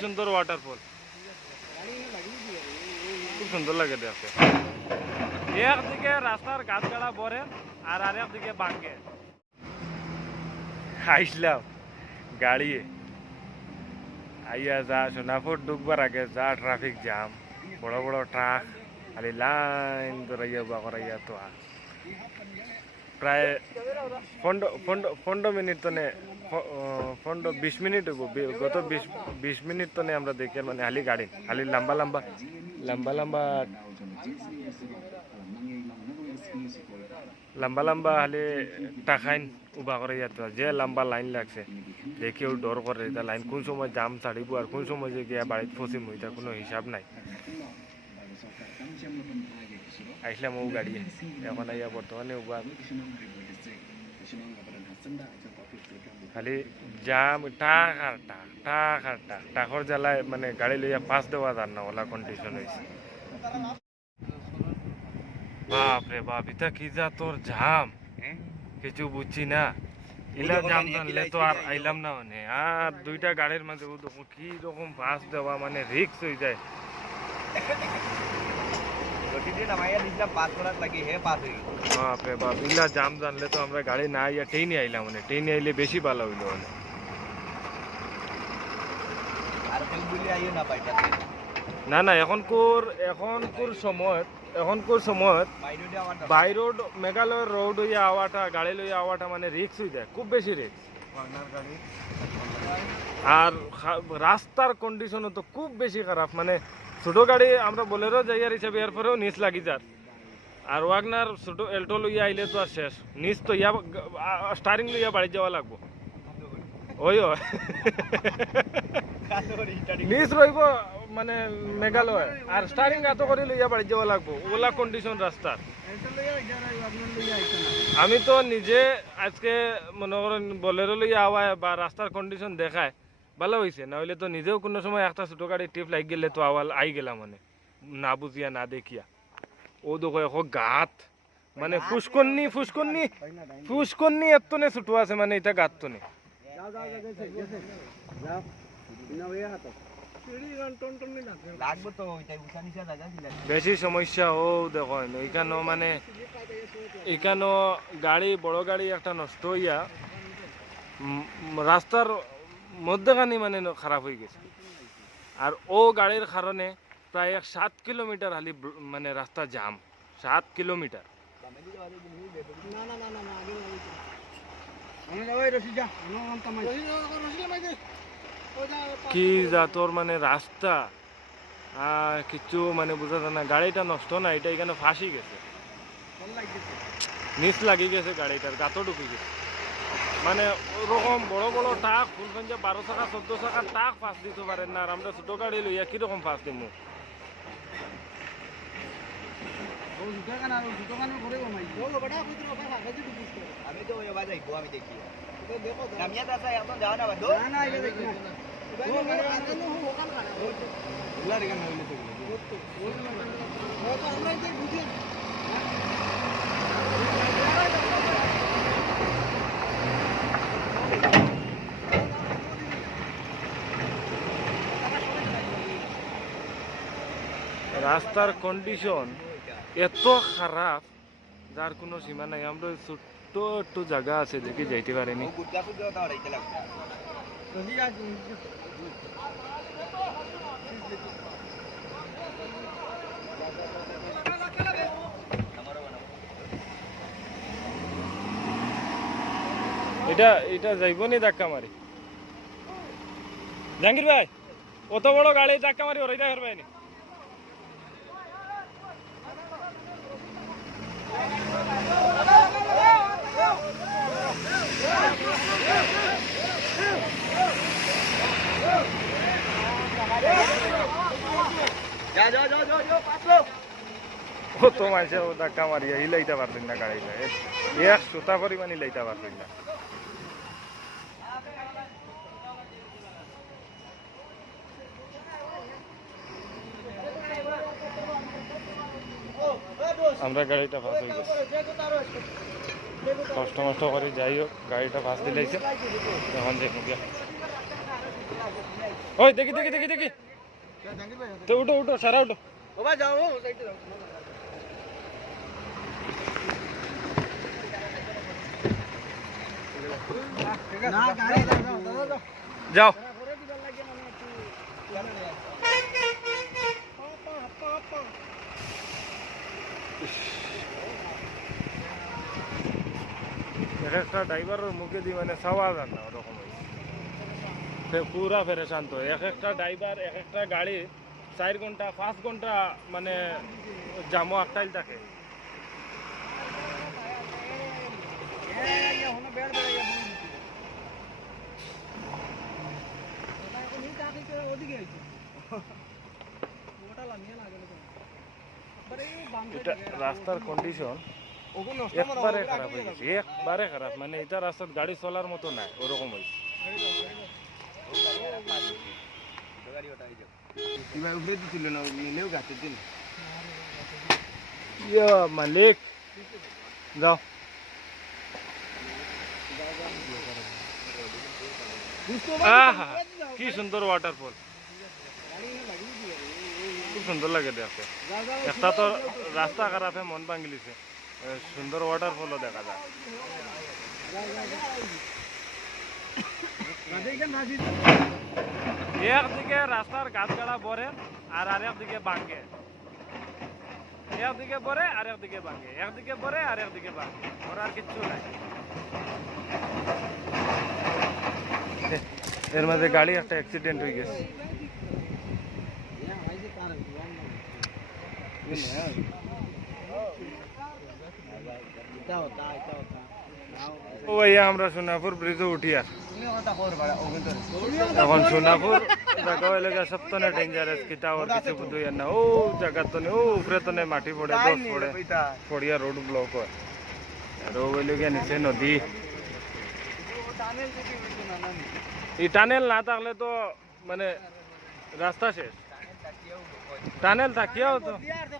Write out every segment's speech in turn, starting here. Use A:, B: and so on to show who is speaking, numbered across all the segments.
A: সুন্দর ওয়াটারফল খুব সুন্দর লাগে দেখতে। একদিকে রাস্তার গাছ গাড়া বরে আর আরেক দিকে বাঙ্গে আইসলাম গাড়িয়ে আইয়া যা সোনাপুর ঢুকবার আগে যা ট্রাফিক জ্যাম বড় বড় ট্রাক খালি লাইন ধরাইয়া বা করাইয়া তো প্রায় পনেরো মিনিট তো প- আহ, পনেরো বিশ মিনিট হব। গত বিশ বিশ মিনিট তনে আমরা দেখি মানে হালি গাড়ি হালি লম্বা লম্বা। লম্বা লম্বা লম্বা লম্বা হালি টাকাইন উবা করে যাতো যে লম্বা লাইন লাগছে দেখেও ডর করে। এটা লাইন কোন সময় জাম ছাড়িব আর কোন সময় যে গিয়া বাড়িতে ফসিম এটা কোনো হিসাব নাই। আইসলাম ও গাড়ি এখন আইয়া বর্তমানে উবা খালি জাম টাক আর টাক টাক আর টাক। টাকর জ্বালায় মানে গাড়ি লইয়া পাস দেওয়া যার না ওলা কন্ডিশন হয়েছে বাপ রে বাপ এটা কি যা তোর জাম কিছু বুঝছি না। ইলা জাম জানলে তো আর আইলাম না মানে। আর দুইটা গাড়ির মাঝে কি রকম পাস দেওয়া মানে রিক্স হয়ে যায়।
B: গেল
A: বাপ ইলা জাম জানলে তো আমরা গাড়ি না আইয়া ট্রেনে আইলাম মানে ট্রেনে আইলে বেশি ভালো হইল মানে।
B: আর কেউ বলি আইও না
A: না না এখনকার এখনকার সময় এখনকার সময়
B: বাইরে দিয়ে
A: বাই রোড মেঘালয় রোড হইয়া আওয়াটা গাড়ি লইয়া আওয়াটা মানে রিক্স হয়ে যায় খুব বেশি রিক্স আর রাস্তার কন্ডিশনও তো খুব বেশি খারাপ মানে ছোট গাড়ি আমরা বলেরও যাইয়ার হিসাবে এরপরেও নিচ লাগি যার। আর ওয়াগনার ছোট এল্টো লইয়া আইলে তো আর শেষ। নিচ তো ইয়া স্টারিং লইয়া বাড়ি যাওয়া লাগবো। ওই নিচ রইব মানে মেঘালয়। আর স্টারিং এত করে লইয়া বাড়ি যাওয়া লাগবো। ওলা কন্ডিশন রাস্তার। আমি তো নিজে আজকে মনে করেন বলেরো লইয়া আওয়ায় বা রাস্তার কন্ডিশন দেখায়। ভালো হয়েছে না হইলে তো নিজেও কোনো সময় একটা ছোটো গাড়ি টিপ লাগ গেলে তো আওয়াল আই গেলাম মানে না বুঝিয়া না দেখিয়া। ও দেখো এখন গাত। মানে ফুসকন্নি ফুসকন্নি ফুসকন্নি এত নে ছোটো আছে মানে এটা গাত তো নে।
B: লাগবো। তো ওইটাই উঠা নিচা জায়গা ছিল
A: বেশি সমস্যা ও দেখো এইখানেও মানে এইখানেও গাড়ি বড় গাড়ি একটা নষ্ট হইয়া রাস্তার মধ্যখানি মানে খারাপ হয়ে গেছে। আর ও গাড়ির কারণে প্রায় এক সাত কিলোমিটার হালি মানে রাস্তা জাম। সাত কিলোমিটার। কি জাতর মানে রাস্তা। আর কিছু মানে বোঝা যায় না গাড়িটা নষ্ট না এটা এখানে ফাঁসি গেছে। নিচ লাগি গেছে গাড়িটার গাতো ঢুকে গেছে। মানে ওরকম বড় বড় টাক ফুলগঞ্জে বারো চাকা চোদ্দ চাকার টাক ফাঁস দিতে পারেন না আর আমরা ছোট গাড়ি লইয়া কীরকম ফাঁস
B: আমি দেখি নামিয়া দাসা এখন যাও না বাদো না না এটা দেখি
A: রাস্তার কন্ডিশন এত খারাপ যার কোনো সীমা নাই। আমরা ছোট্ট একটু জায়গা আছে, দেখি যাইতে পারিনি এটা এটা যাইব নি ধাক্কা মারি জাহাঙ্গীর ভাই, অত বড় গাড়ি ধাক্কা মারি ওরাই দেখার পাইনি
B: যা যা যা যা যা পাসলো
A: কত মানুষে ও ধাক্কা মারিয়া হিলাইতে পারবেন না গাড়িটা এ- এক সুতা পরিমাণ হিলাইতে পারবেন না আমরা গাড়িটা ফাঁস হয়ে গেছে। কষ্ট মষ্ট করে, যাই হোক, গাড়িটা ফাঁস দিলাইছে এখন দেখুন ওই, দেখি দেখি দেখি দেখি। তো উঠো উঠো, সারা উঠো।
B: যাও যাও না গাড়ি যাও যাও যাও
A: যাও এক একটা ড্রাইভারের মুখে দিয়ে মানে সাওয়া যান না ওরকম হয়েছে। পুরা ফেরেশান তো। এক একটা ড্রাইভার, এক একটা গাড়ি চার ঘণ্টা, পাঁচ ঘণ্টা মানে জামো আটটাইল থাকে। রাস্তার কন্ডিশন একবারে খারাপ হয়ে গেছে। একবারে খারাপ। মানে এটা রাস্তার গাড়ি চলার মতো নাই ওরকম হয়েছে।
B: না
A: মালিক যাও। কি সুন্দর ওয়াটারফল খুব সুন্দর লাগে দেখতে। একটা তো রাস্তা খারাপ মন ভাঙিলিছে। সুন্দর ওয়াটারফলও দেখা যায়। একদিকে রাস্তার গাছ গাড়া বরে, আর আরেকদিকে বাঙ্গে। একদিকে বরে, আর একদিকে বাঙ্গে। একদিকে বরে, আর একদিকে ভাঙ্গে ওর আর কিচ্ছু নাই। এর মাঝে গাড়ি একটা অ্যাক্সিডেন্ট হয়ে গেছে। ও ভাইয়া আমরা সোনাপুর ব্রিজে উঠি আর। এখন সোনাপুর জায়গা হইলে সপ্তনে ডেঞ্জারাস কিতা ওর কিছু বুঝুই না। ও জায়গা তো নেই ও উপরে তো নেই মাটি পড়ে দোষ পড়ে। পড়িয়া রোড ব্লক হয়। আর ও গিয়ে নিচে নদী। এই টানেল না থাকলে তো মানে রাস্তা শেষ। টানেল থাকিয়াও তো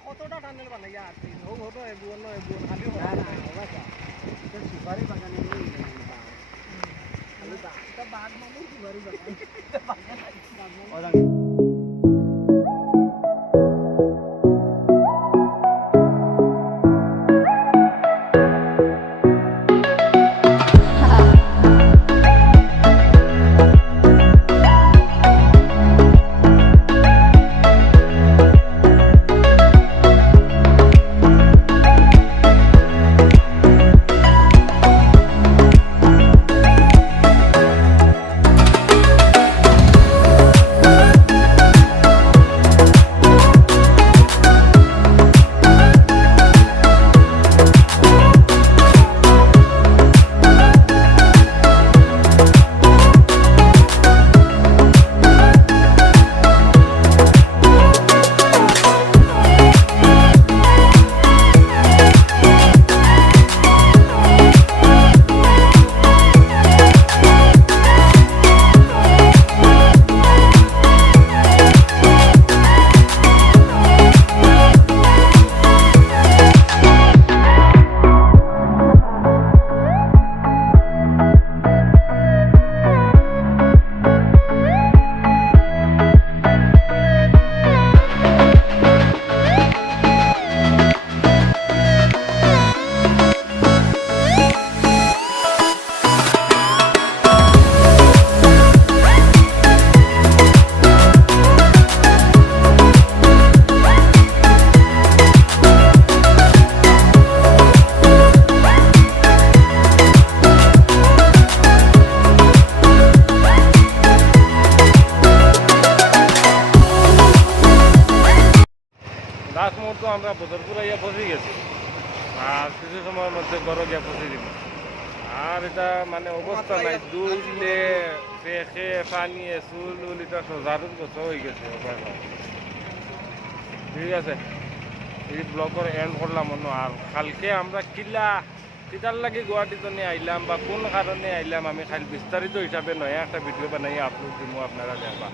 B: কতটা টানেল বানাই আর ও হতো এগুলো না এগুলো খালি হয় সুপারি বাগানে নেই এটা বাগ মামুর সুপারি বাগান
A: সময়ের মধ্যে ঘরে গিয়ে দিব আর এটা মানে অবস্থা নাই। দুইলে ফেঁকে পানিয়ে, চুল উল এটা ঝাড়ুর গছ হয়ে গেছে ঠিক আছে। এই ব্লগের এন্ড করলাম অন্য আর কালকে আমরা কিলা কিতার লাগে গুয়াহাটিতে নিয়ে আইলাম বা কোন কারণে আইলাম, আমি খালি বিস্তারিত হিসাবে নয় একটা ভিডিও বানাই আপলোড দিব আপনারা দেখবা।